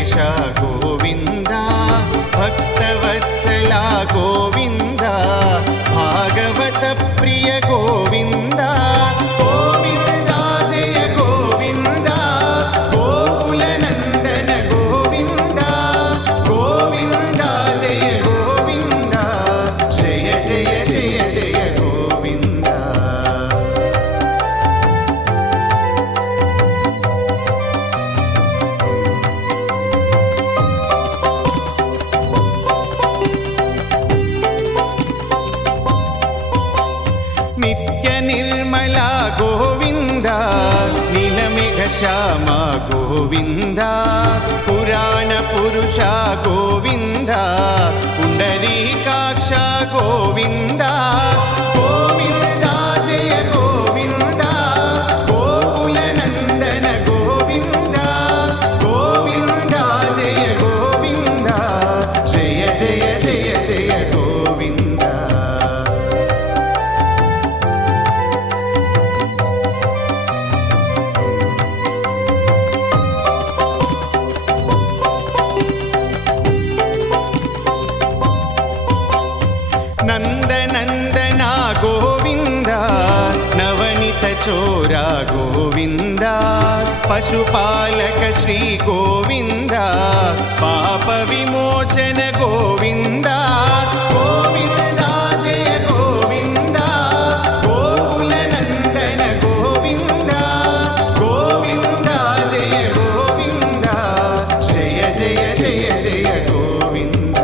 नीलमेघश गोविन्द भक्तवत्सला गोविन्द भागवत प्रिय गोविन्द गोविन्द जय गोविन्द गोकुलनन्दन गोविन्द गोविन्द जय गोविन्द जय जय जय जय गोविन्द नित्य निर्मला गोविन्द नीलमेघश्यामा गोविन्द पुराण पुरुषा गोविन्द पुण्डरीकाक्ष गोविन्द गोविन्द जय गोविन्द गोकुलनन्दन गोविन्द गोविन्द जय गोविन्द जय जय जय जय गोविन्द नंदनंदना गोविंद नवनीत चोरा गोविंद पशुपालक श्री गोविंद पाप विमोचन गोविंद गोविंद जय गोविंद गोकुलनंदन गोविंद गोविंद जय गोविंद जय जय जय जय गोविंद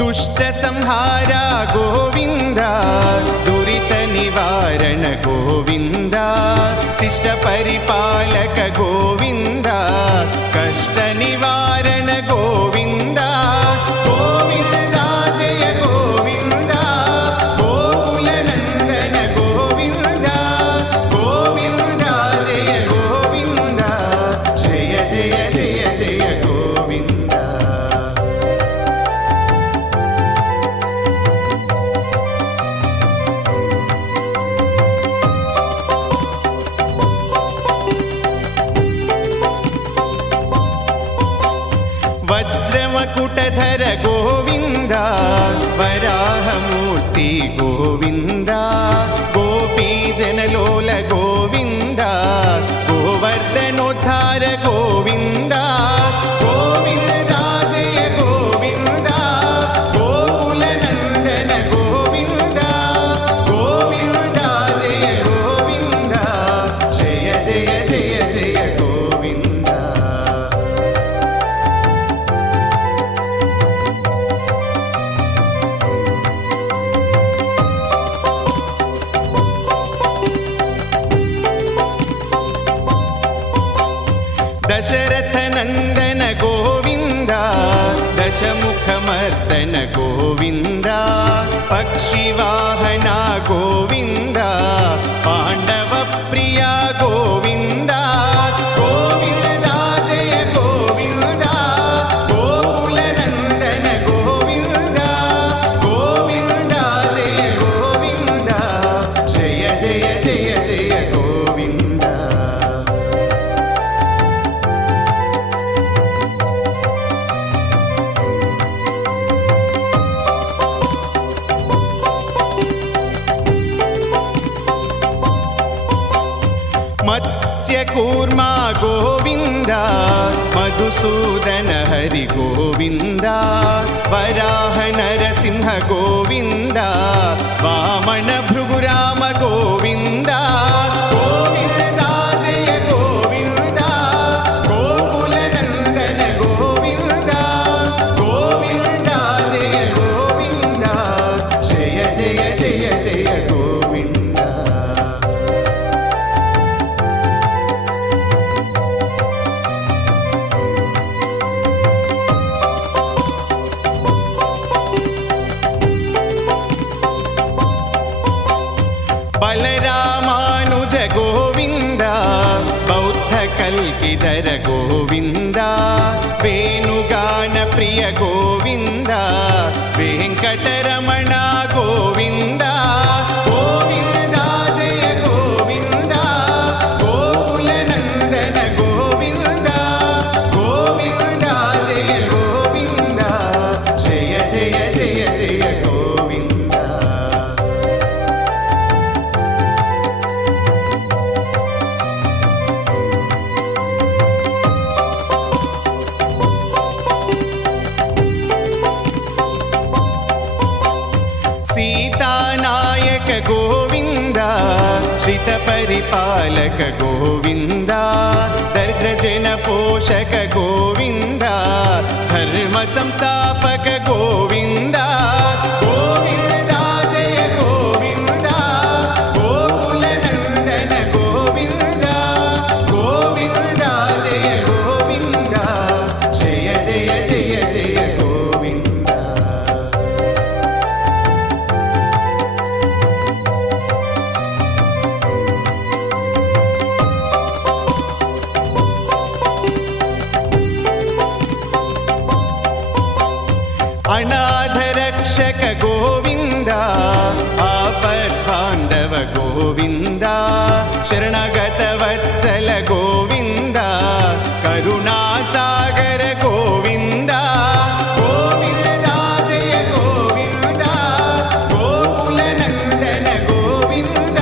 दुष्ट संहार गोविंद दुरित निवारण गोविंद शिष्ट परिपालक गोविंद कष्ट निवारण गोविंद गोविंद जय गोविंद गोकुलनंदन गोविंद गोविंद जय गोविंद जय जय जय जय गोविंद वज्रमकुटधर गोविंद वराहमूर्ति गोविंद गोपीजनलोल गोविंद गोवर्धनोद्धार गोविंद गोविंद जय गोविंद गोकुलनंदन गोविंद गोविंद जय गोविंद जय जय जय जय गोविंद दशरथ नंदन गोविंद दशमुखमर्दन गोविंद पक्षिवाहना गोविंद पांडव प्रिया गोविंद गोविंद जय गोविंद गोकुलनंदन गोविंद गोविंद जय गोविंद जय जय जय जय गोविंद मत्स्यकूर्मा गोविंद मधुसूदन हरि गोविंद वराह नरसिंह गोविंद वामन भृगुराम गोविंद गोविंद जय गोविंद गोकुलनंदन गोविंद गोविंद जय गोविंद जय जय जय जय गोविंद बलराम ಗಾನಪ್ರಿಯ ಗೋವಿಂದ ವೆಂಕಟರಮಣ ಗೋವಿಂದ ಗೋವಿಂದ ಜಯ ಗೋವಿಂದ ಗೋಕುಲನಂದನ ಗೋವಿಂದ ಗೋವಿಂದ ಜಯ ಗೋವಿಂದ ಜಯ ಜಯ ಜಯ ಜಯ ಗೋವಿಂದ. सीतानायक गोविंद श्रितपरिपालक गोविंद दरिद्रजन पोषक गोविंद धर्म संस्थापक गोविंद गोविंद जय गोविंद गोकुलनंदन गोविंद गोविंद जय गोविंद जय जय जय जय गोविंद. अनाथ रक्षक गोविंद आपद्बांधव गोविंद शरणगत वत्सल गोविंद करुणासागर गोविंद गोविंद जय गोविंद गोकुलनंदन गोविंद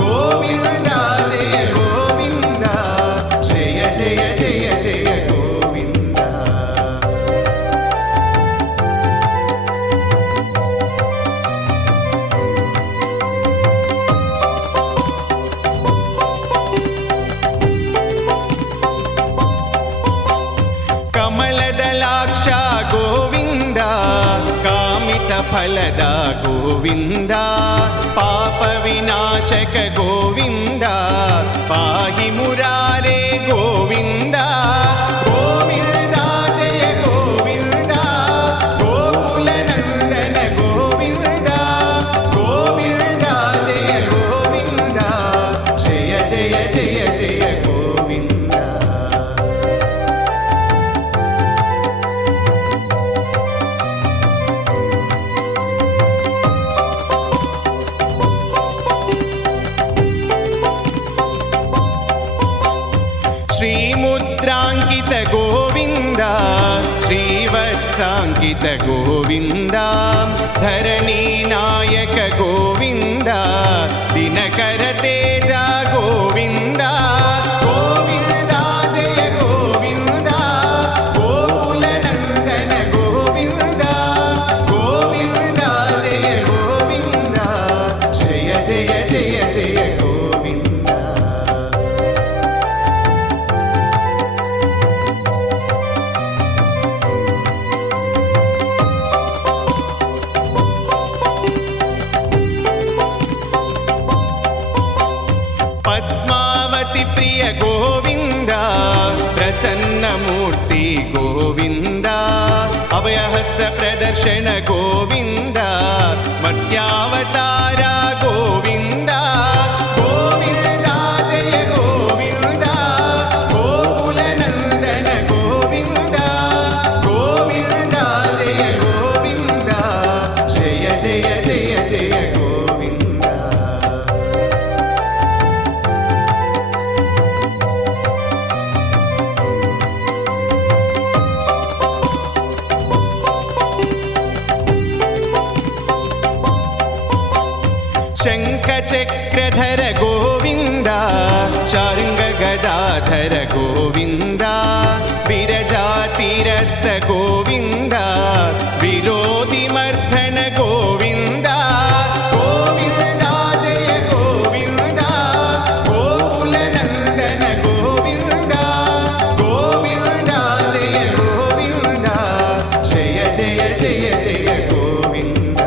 गोविंद जय गोविंद जय जय जय जय गोविंद. कमलदलाक्ष गोविंद कामितफलद गोविंद पाप विनाशक गोविंद पाहि मुरारे गोविंद गोविंद जय गोविंद गोकुलनंदन गोविंद गोविंद जय गोविंद जय जय जय जय गोविंद. श्रीमुद्रांकित गोविंद श्रीवत्सांकित गोविंद धरणी नायक गोविंद दिनकर तेज गोविंद गोविंद जय गोविंद गोकुलनंदन गोविंद गोविंद जय गोविंद जय जय जय जय गोविंद. पद्मावती प्रिय गोविंद प्रसन्नमूर्ति गोविंद अभयहस्त प्रदर्शन गोविंद मत्यावतार गोविंद गोविंद जय गोविंद गोकुलनंदन गोविंद गोविंद जय गोविंद जय जय जय जय गोविंद. शङ्खचक्रधर गोविंद शार्ङ्गगदाधर गोविंद विरजातिरस्त गोविंद विरोधिमर्दन गोविंद गोविंद जय गोविंद गोकुलनंदन गोविंद गोविंद जय गोविंद जय जय जय जय गोविंद.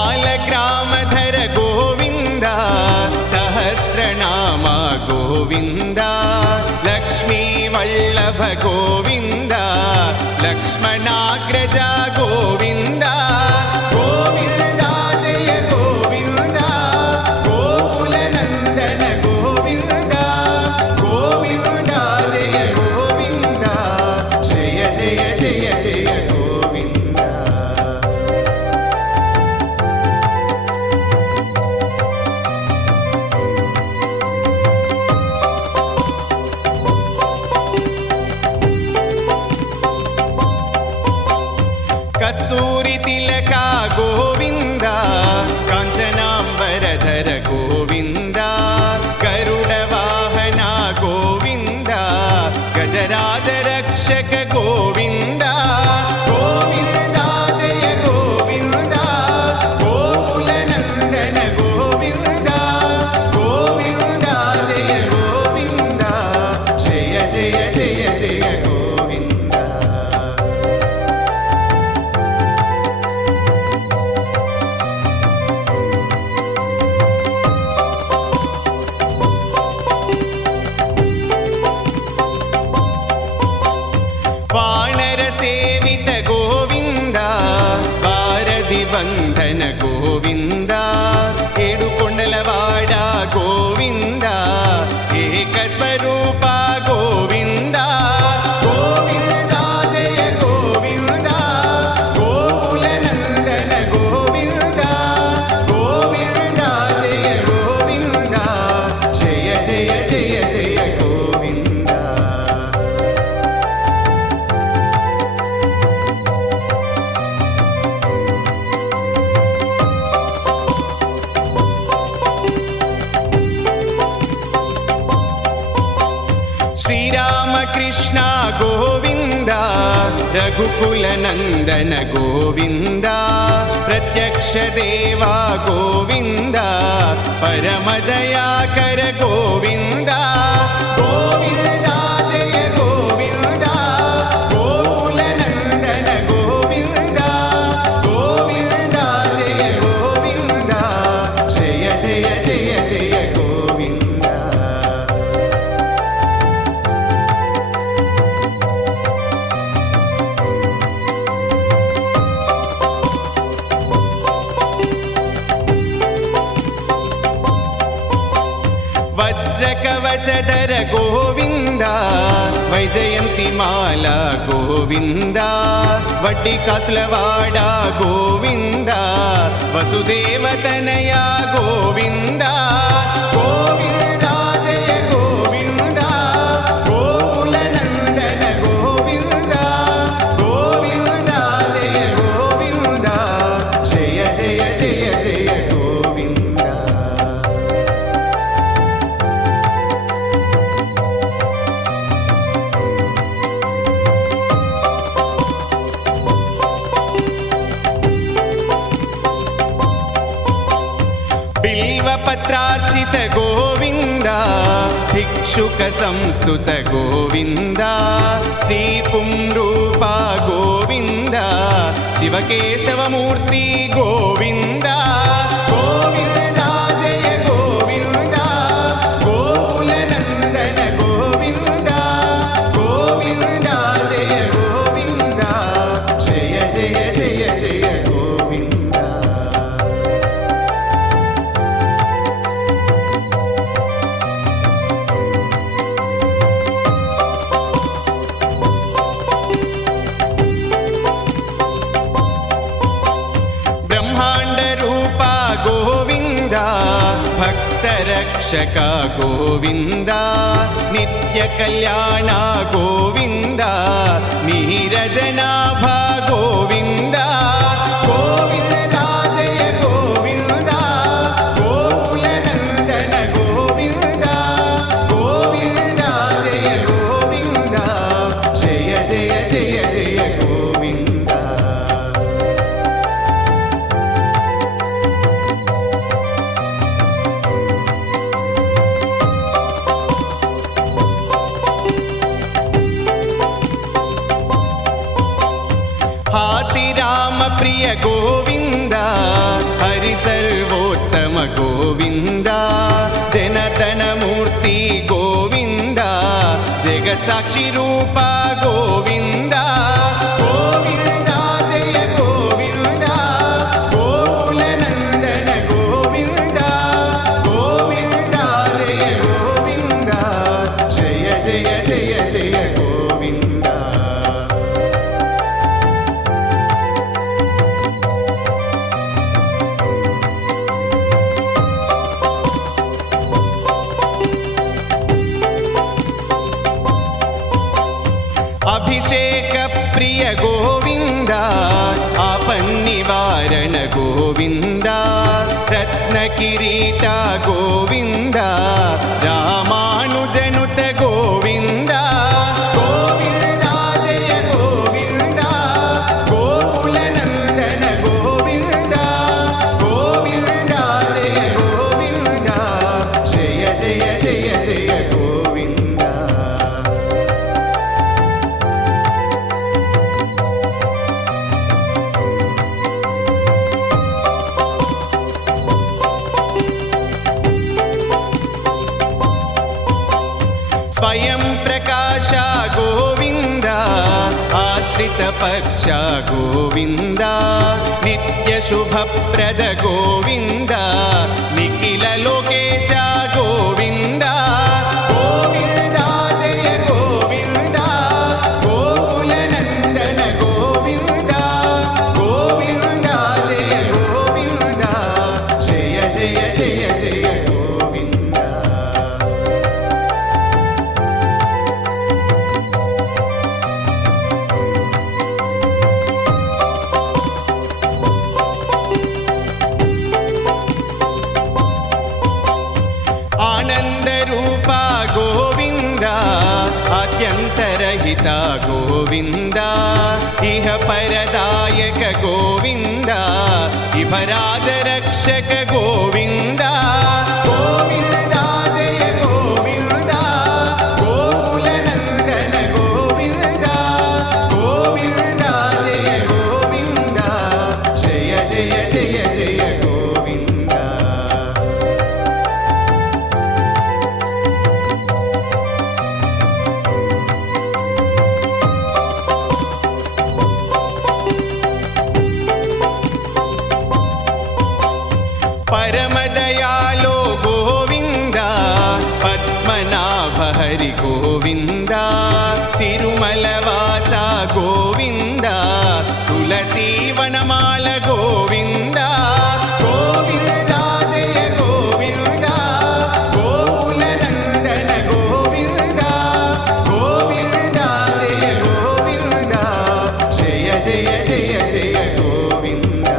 सालग्रामधर गोविंद सहस्रनाम गोविंद लक्ष्मी वल्लभ गोविंद लक्ष्मण गणाग्रज गोविन्द गोविन्द जय गोविन्द गोकुलनन्दन गोविन्द गोविन्द जय गोविन्द जय जय जय जय गोविन्द कस्तूरी तिलक गोविन्द काञ्चनाम्बरधर गोविन्द गरुडवाहन गोविन्द गजराज रक्षक गोविन्द गोविन्द जय गोविन्द गोकुलनन्दन गोविन्द गोविन्द जय गोविन्द जय जय जय जय गोविन्द वानर सेवित गोविन्द वारधि बन्धन गोविन्द एडुकोण्डलवाड गोविन्द एकस्वरूप गोविन्द गोविन्द जय गोविन्द गोकुलनन्दन गोविन्द गोविन्द जय गोविन्द जय जय जय जय गोविन्द श्रीराम कृष्ण गोविन्द रघुकुलनन्दन गोविन्द प्रत्यक्ष देवा गोविन्द परमदयाकर गोविन्द गोविन्द जय गोविन्द गोकुलनन्दन गोविन्द गोविन्द जय गोविन्द जय जय जय जय गोविन्द वज्रकवचधर गोविन्द वैजयन्तिमाला गोविन्द वट्टिकासुलवाड गोविन्द वसुदेवतनया गोविन्द गोविन्द जय गोविन्द गोकुलनन्दन गोविन्द गोविन्द जय गोविन्द जय जय जय जय गोविन्द बिल्वपत्रार्चित गोविन्द भिक्षुक संस्तुत गोविन्द श्रीपुंरूप गोविन्द शिवकेशवमूर्ति गोविन्द गोविन्द जय गोविन्द गोकुलनन्दन गोविन्द गोविन्द जय गोविन्द जय जय जय जय गोविन्द ब्रह्मांड रूप गोविन्द भक्तरक्षक गोविन्द नित्य कल्याण गोविन्द नीरजनाभ गोविन्द गोविन्द जय गोविन्द गोकुलनन्दन गोविन्द गोविन्द जय गोविन्द जय जय जय जय गोविन्द हातिराम प्रिय गोविन्द हरि सर्वोत्तम गोविन्द जनार्दन मूर्ति गोविन्द जगत्साक्षी रूप गोविन्द गोविन्द गोविन्द नित्यशुभप्रद गोविन्द निखिल लोकेश गोविन्द गोविन्द जय गोविन्द गोकुलनन्दन गोविन्द गोविन्द जय गोविन्द जय जय जय जय गोविन्द आनन्दरूपा गोविन्द आद्यन्तरहिता गोविन्द इह परदायक गोविन्द इह राजरक्षक गोविन्द गोविन्द जय गोविन्द गोकुलनन्दन गोविन्द गोविन्द जय गोविन्द जय जय जय जय गोविन्द परमदयालो गोविन्द पद्मनाभ हरि गोविन्द तिरुमलवासा गोविन्द तुलसीवनमाल गोविन्द गोविन्द जय गोविन्द गोकुलनन्दन गोविन्द गोविन्द जय गोविन्द जय जय जय जय गोविन्द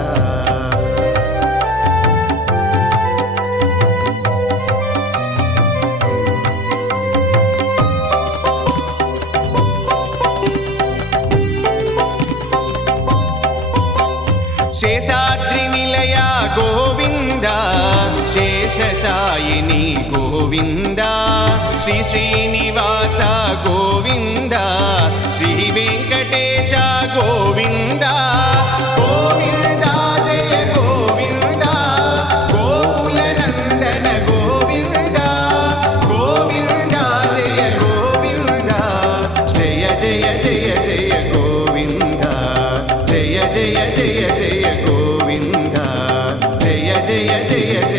शेषाद्रिनिलया गोविन्द शेषशायिनी गोविन्द श्री श्रीनिवास गोविन्द श्रीवेङ्कटेश गोविन्द गोविन्द जय गोविन्द गोकुलनन्दन गोविन्द गोविन्द जय गोविन्द जय जय जय जय गोविन्द जय जय जय जय गोविन्द जय जय जय जय